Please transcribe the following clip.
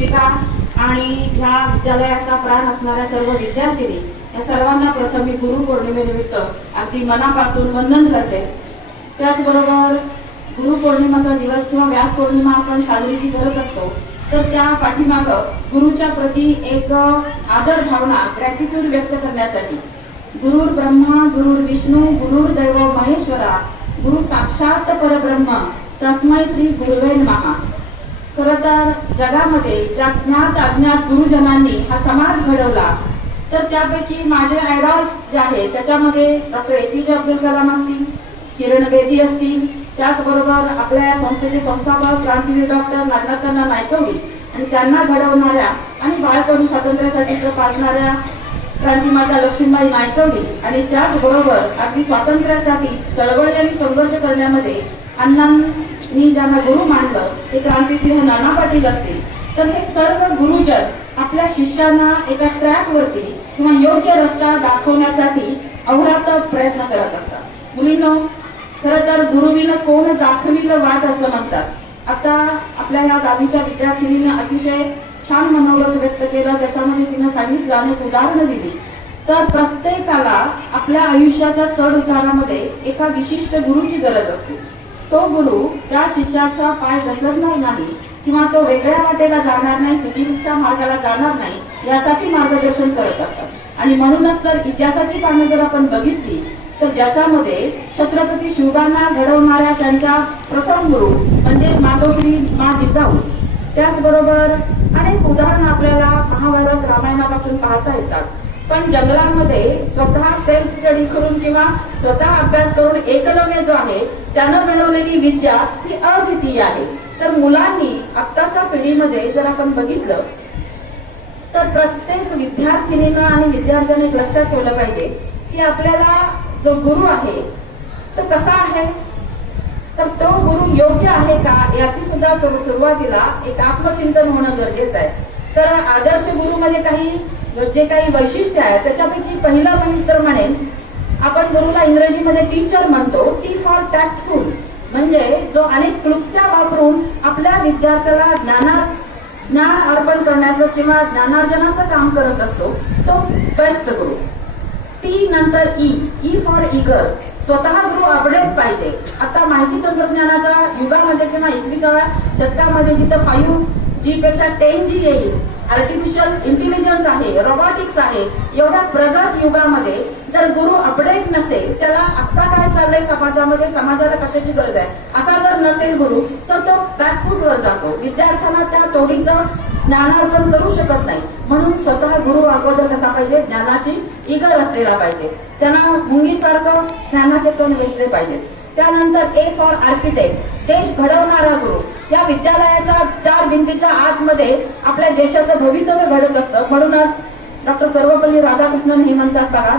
शिक्षिका आणि ह्या विद्यालयाचा प्राण असणाऱ्या सर्व विद्यार्थिनी या सर्वांना प्रथम मी गुरु पौर्णिमेनिमित्त अगदी मनापासून वंदन करते. त्याचबरोबर गुरु पौर्णिमाचा दिवस किंवा व्यास पौर्णिमा आपण साजरी जी करत असतो तर त्या पाठीमाग गुरुच्या प्रती एक आदर भावना ग्रॅटिट्यूड व्यक्त करण्यासाठी गुरुर ब्रह्मा गुरुर विष्णू गुरुर दैव महेश्वरा गुरु साक्षात परब्रह्म तस्मय श्री गुरुवे महा खरंतर तर जगामध्ये ज्या ज्ञात अज्ञात गुरुजनांनी हा समाज घडवला तर त्यापैकी माझे आयडॉल्स जे आहे त्याच्यामध्ये डॉक्टर ए पी जे अब्दुल कलाम असतील किरण बेदी असतील त्याचबरोबर आपल्या या संस्थेचे संस्थापक क्रांतीवीर डॉक्टर नागनाथांना नायकवी आणि त्यांना घडवणाऱ्या आणि बाळकडून स्वातंत्र्यासाठी पाळणाऱ्या क्रांतीमाता लक्ष्मीबाई नायकवी आणि त्याचबरोबर आपली स्वातंत्र्यासाठी चळवळी आणि संघर्ष करण्यामध्ये अण्णांनी ज्यांना गुरु मानलं ते क्रांतिसिंह नाना पाटील असतील तर हे सर्व गुरुजन आपल्या शिष्यांना एका ट्रॅकवरती किंवा योग्य रस्ता दाखवण्यासाठी अहोरात्र प्रयत्न करत असतात. मुलींनो खरं तर गुरुवीनं कोण दाखविलं वाट असं म्हणतात. आता आपल्या या गावीच्या विद्यार्थिनीनं अतिशय छान मनोगत व्यक्त केलं त्याच्यामध्ये तिनं सांगितलं आणि एक उदाहरणं दिली. तर प्रत्येकाला आपल्या आयुष्याच्या चढ उतारामध्ये एका विशिष्ट गुरुची गरज असते. तो गुरु त्या शिष्याचा पाय घसरणार नाही किंवा तो वेगळ्या वाटेला जाणार नाही चुकीच्या मार्गाला जाणार नाही यासाठी मार्गदर्शन करत असतात. आणि म्हणूनच तर इतिहासाची पानं जर आपण बघितली तर ज्याच्यामध्ये छत्रपती शिवबांना घडवणाऱ्या त्यांच्या प्रथम गुरु म्हणजेच माधवश्री मा जिजाऊ त्याचबरोबर अनेक उदाहरणं आपल्याला महाभारत रामायणापासून पाहता येतात. पण जंगलामध्ये स्वतः सेल्फ स्टडी करून किंवा स्वतः अभ्यास करून एकलव्य जो आहे त्यानं मिळवलेली विद्या ही अद्वितीय आहे. तर मुलांनी आत्ताच्या पिढीमध्ये जर आपण बघितलं तर प्रत्येक विद्यार्थिनीनं आणि विद्यार्थ्याने लक्षात ठेवलं पाहिजे की आपल्याला जो गुरु आहे तो कसा आहे? तर तो गुरु योग्य आहे का? याची सुद्धा सुरुवातीला एक आत्मचिंतन होणं गरजेचं आहे. तर आदर्श गुरु मध्ये जे काही वैशिष्ट्य आहे त्याच्यापैकी पहिला म्हणून तर म्हणेन आपण गुरुला इंग्रजीमध्ये टीचर म्हणतो टी फॉर टॅक्टफुल म्हणजे जो अनेक क्लुप्त्या वापरून आपल्या विद्यार्थ्याला ज्ञाना ज्ञान अर्पण करण्याचं किंवा ज्ञानार्जनाचं काम करत असतो तो बेस्ट गुरु. टी नंतर ई ई फॉर इगर स्वतः गुरु अपडेट पाहिजे. आता माहिती तंत्रज्ञानाच्या युगामध्ये किंवा एकविसाव्या शतकामध्ये जिथं फाईव्ह जी पेक्षा टेन जी येईल. आर्टिफिशियल इंटेलिजन्स आहे रोबॉटिक्स आहे एवढ्या प्रगत युगामध्ये जर गुरु अपडेट नसेल त्याला आत्ता काय चाललंय समाजामध्ये? समाजाला कशाची गरज आहे? असा जर नसेल गुरु तर तो बॅकफूट वर जातो. विद्यार्थ्यांना त्या तोडीचं ज्ञानार्जन करू शकत नाही. म्हणून स्वतः गुरु अगोदर कसा पाहिजे? ज्ञानाची इगर असलेला पाहिजे. त्यांना मुंगीसारखं ज्ञानाचे तोंड वेचले पाहिजे. त्यानंतर ए फॉर आर्किटेक्ट देश घडवणारा गुरु. या विद्यालयाच्या चार भिंतीच्या आतमध्ये आपल्या देशाचं भवितव्य घडत असतं. म्हणूनच डॉक्टर सर्वपल्ली राधाकृष्णन हे म्हणतात बघा